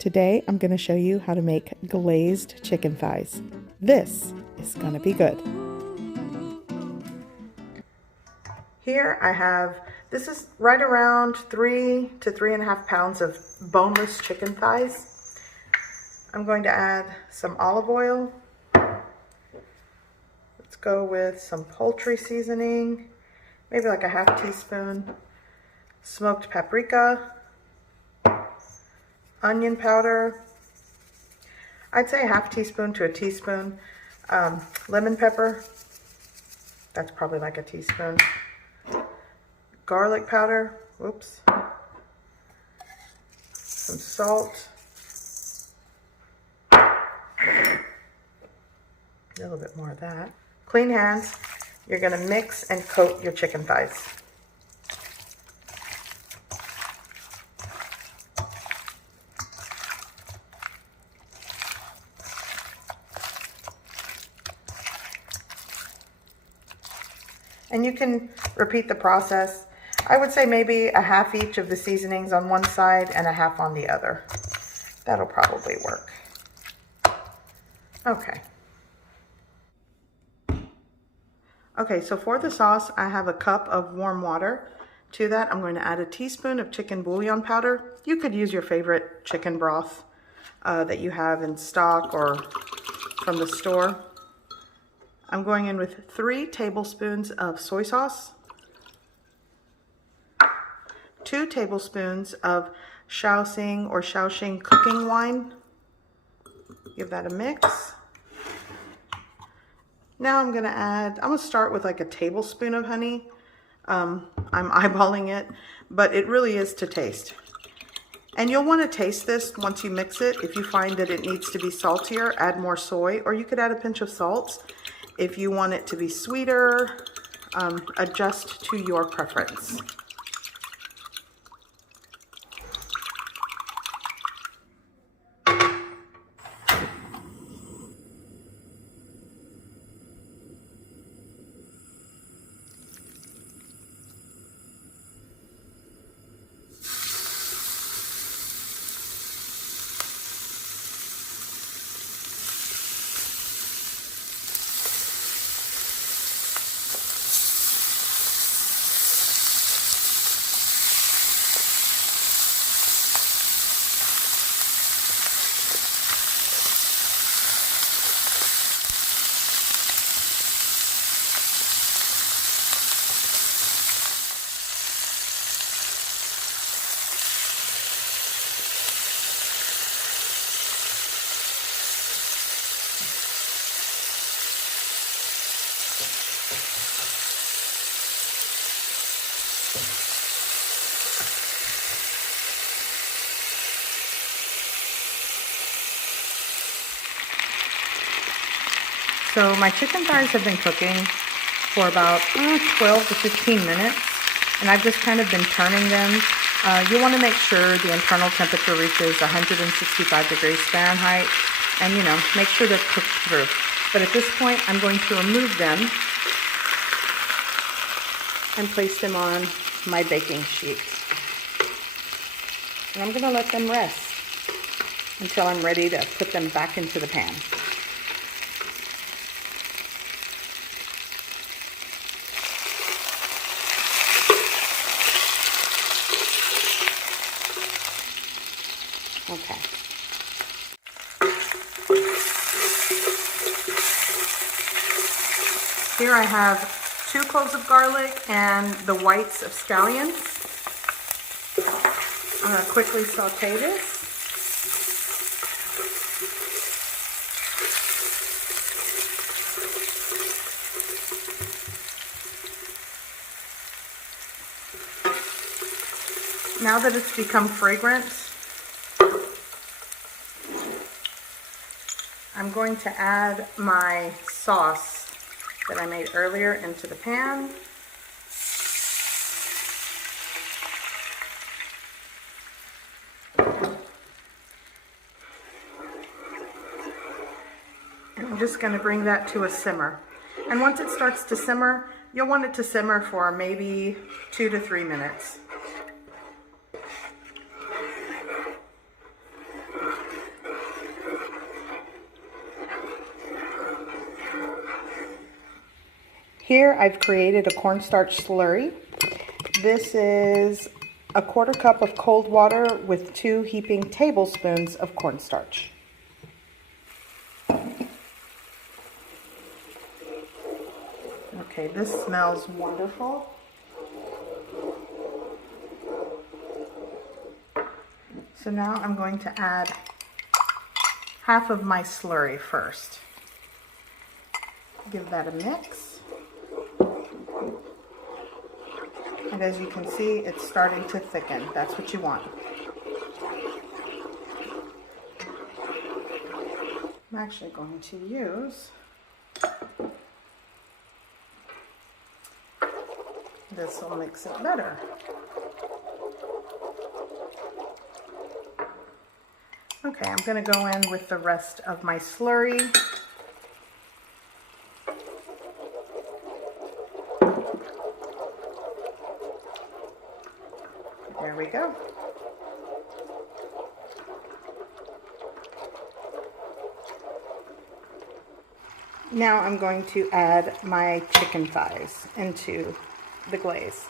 Today I'm going to show you how to make glazed chicken thighs. This is going to be good. Here I have, this is right around 3 to 3.5 pounds of boneless chicken thighs. I'm going to add some olive oil. Let's go with some poultry seasoning, maybe like a ½ teaspoon, smoked paprika, onion powder, I'd say a ½ teaspoon to a teaspoon, lemon pepper, that's probably like a teaspoon, garlic powder, whoops, some salt, a little bit more of that. Clean hands. You're going to mix and coat your chicken thighs. And you can repeat the process. I would say maybe a half each of the seasonings on one side and a half on the other. That'll probably work. Okay. Okay, so for the sauce, I have a cup of warm water. To that, I'm going to add a teaspoon of chicken bouillon powder. You could use your favorite chicken broth that you have in stock or from the store. I'm going in with 3 tablespoons of soy sauce, 2 tablespoons of Shaoxing or Shaoxing cooking wine. Give that a mix. Now I'm gonna start with like a tablespoon of honey. I'm eyeballing it, but it really is to taste. And you'll want to taste this once you mix it. If you find that it needs to be saltier, add more soy, or you could add a pinch of salt. If you want it to be sweeter, adjust to your preference. So my chicken thighs have been cooking for about 12 to 15 minutes, and I've just kind of been turning them. You want to make sure the internal temperature reaches 165 degrees Fahrenheit, and make sure they're cooked through. But at this point, I'm going to remove them and place them on my baking sheet. And I'm going to let them rest until I'm ready to put them back into the pan. Okay. Here I have 2 cloves of garlic and the whites of scallions. I'm going to quickly saute this. Now that it's become fragrant, I'm going to add my sauce that I made earlier into the pan. And I'm just going to bring that to a simmer. And once it starts to simmer, you'll want it to simmer for maybe 2 to 3 minutes. Here I've created a cornstarch slurry. This is a 1/4 cup of cold water with 2 heaping tablespoons of cornstarch. Okay, this smells wonderful. So now I'm going to add half of my slurry first. Give that a mix. And as you can see, it's starting to thicken. That's what you want. I'm actually going to use this will mix it better. Okay, I'm going to go in with the rest of my slurry. There we go. Now I'm going to add my chicken thighs into the glaze.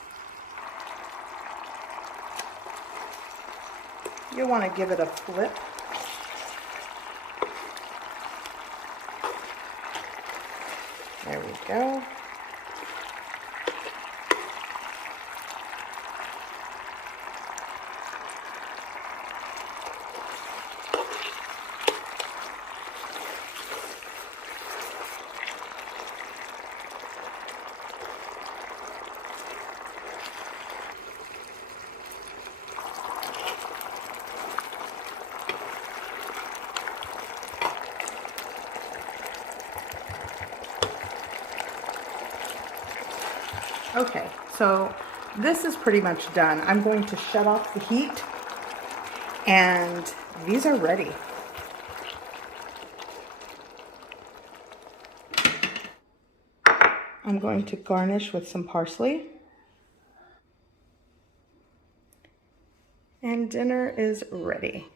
You'll want to give it a flip. There we go. Okay, so this is pretty much done. I'm going to shut off the heat, and these are ready. I'm going to garnish with some parsley. And dinner is ready.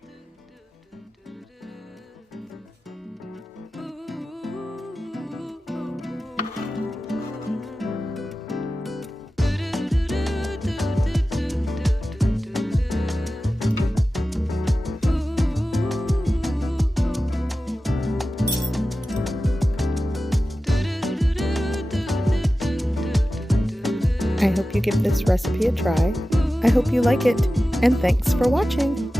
I hope you give this recipe a try. I hope you like it, and thanks for watching.